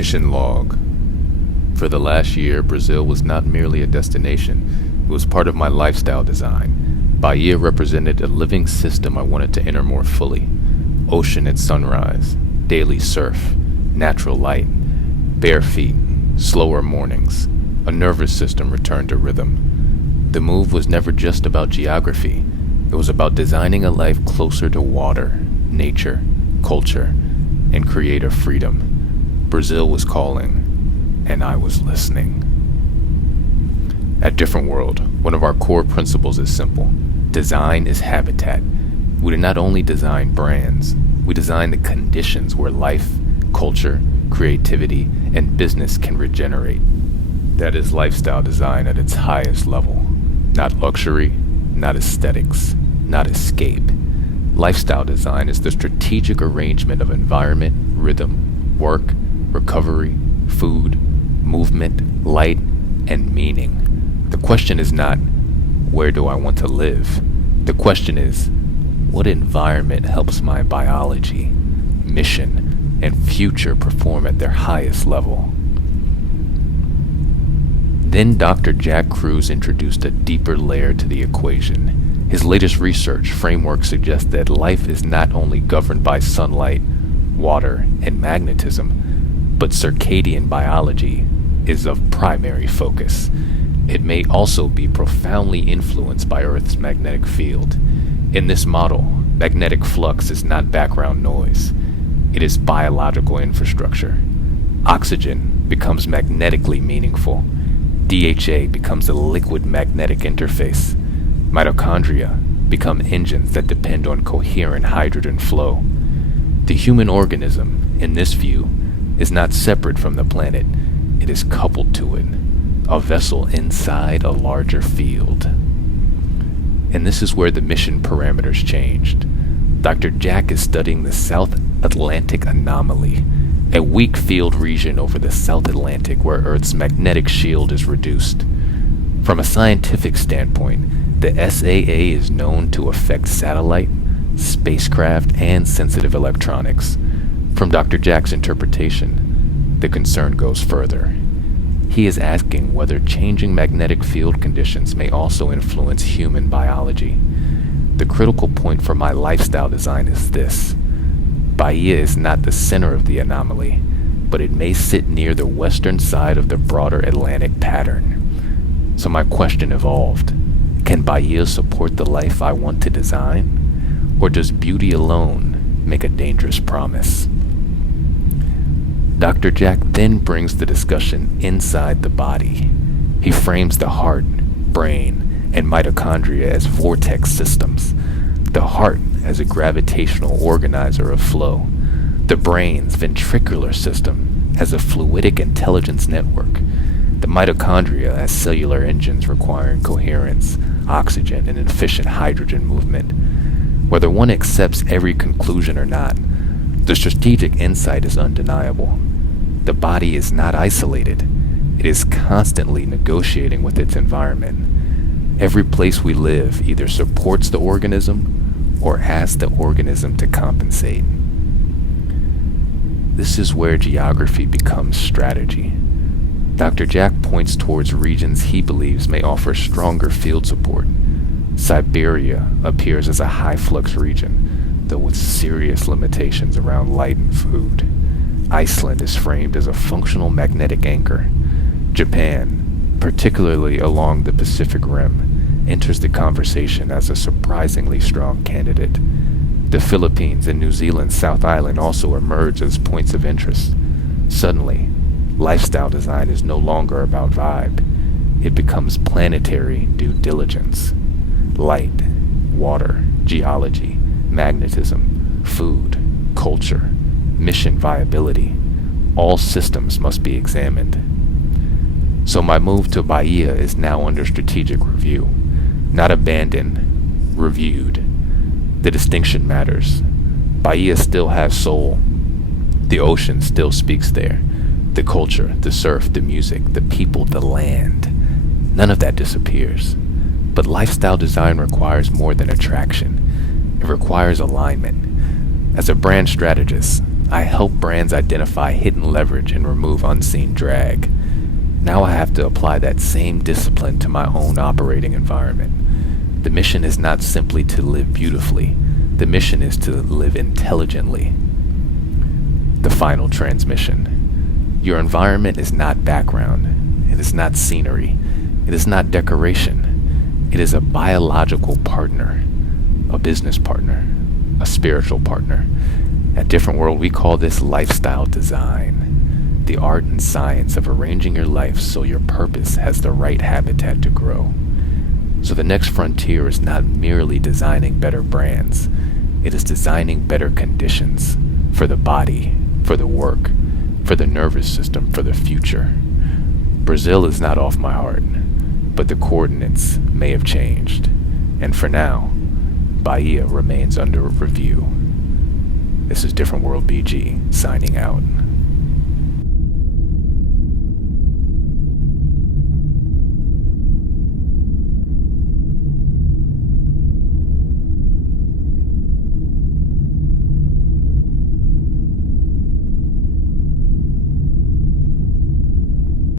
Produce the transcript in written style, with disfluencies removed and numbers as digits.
Mission log. For the last year, Brazil was not merely a destination, it was part of my lifestyle design. Bahia represented a living system I wanted to enter more fully. Ocean at sunrise, daily surf, natural light, bare feet, slower mornings, a nervous system returned to rhythm. The move was never just about geography, it was about designing a life closer to water, nature, culture, and creative freedom. Brazil was calling, and I was listening. At Different World, one of our core principles is simple. Design is habitat. We do not only design brands, we design the conditions where life, culture, creativity, and business can regenerate. That is lifestyle design at its highest level. Not luxury, not aesthetics, not escape. Lifestyle design is the strategic arrangement of environment, rhythm, work, recovery, food, movement, light, and meaning. The question is not, where do I want to live? The question is, what environment helps my biology, mission, and future perform at their highest level? Then Dr. Jack Kruse introduced a deeper layer to the equation. His latest research framework suggests that life is not only governed by sunlight, water, and magnetism, but circadian biology is of primary focus. It may also be profoundly influenced by Earth's magnetic field. In this model, magnetic flux is not background noise. It is biological infrastructure. Oxygen becomes magnetically meaningful. DHA becomes a liquid magnetic interface. Mitochondria become engines that depend on coherent hydrogen flow. The human organism, in this view, is not separate from the planet. It is coupled to it, a vessel inside a larger field. And this is where the mission parameters changed. Dr. Jack is studying the South Atlantic Anomaly, a weak field region over the South Atlantic where Earth's magnetic shield is reduced. From a scientific standpoint, the SAA is known to affect satellite, spacecraft, and sensitive electronics. From Dr. Jack's interpretation, the concern goes further. He is asking whether changing magnetic field conditions may also influence human biology. The critical point for my lifestyle design is this. Bahia is not the center of the anomaly, but it may sit near the western side of the broader Atlantic pattern. So my question evolved. Can Bahia support the life I want to design? Or does beauty alone make a dangerous promise? Dr. Jack then brings the discussion inside the body. He frames the heart, brain, and mitochondria as vortex systems. The heart as a gravitational organizer of flow. The brain's ventricular system as a fluidic intelligence network. The mitochondria as cellular engines requiring coherence, oxygen, and efficient hydrogen movement. Whether one accepts every conclusion or not, the strategic insight is undeniable. The body is not isolated. It is constantly negotiating with its environment. Every place we live either supports the organism or asks the organism to compensate. This is where geography becomes strategy. Dr. Jack points towards regions he believes may offer stronger field support. Siberia appears as a high-flux region, though with serious limitations around light and food. Iceland is framed as a functional magnetic anchor. Japan, particularly along the Pacific Rim, enters the conversation as a surprisingly strong candidate. The Philippines and New Zealand's South Island also emerge as points of interest. Suddenly, lifestyle design is no longer about vibe. It becomes planetary due diligence. Light, water, geology, magnetism, food, culture, mission viability. All systems must be examined. So my move to Bahia is now under strategic review. Not abandoned, reviewed. The distinction matters. Bahia still has soul. The ocean still speaks there. The culture, the surf, the music, the people, the land. None of that disappears. But lifestyle design requires more than attraction. It requires alignment. As a brand strategist, I help brands identify hidden leverage and remove unseen drag. Now I have to apply that same discipline to my own operating environment. The mission is not simply to live beautifully. The mission is to live intelligently. The final transmission. Your environment is not background. It is not scenery. It is not decoration. It is a biological partner, a business partner, a spiritual partner. At Different World, we call this lifestyle design, the art and science of arranging your life so your purpose has the right habitat to grow. So the next frontier is not merely designing better brands, it is designing better conditions for the body, for the work, for the nervous system, for the future. Brazil is not off my heart, but the coordinates may have changed, and for now, Bahia remains under review. This is Different World BG, signing out.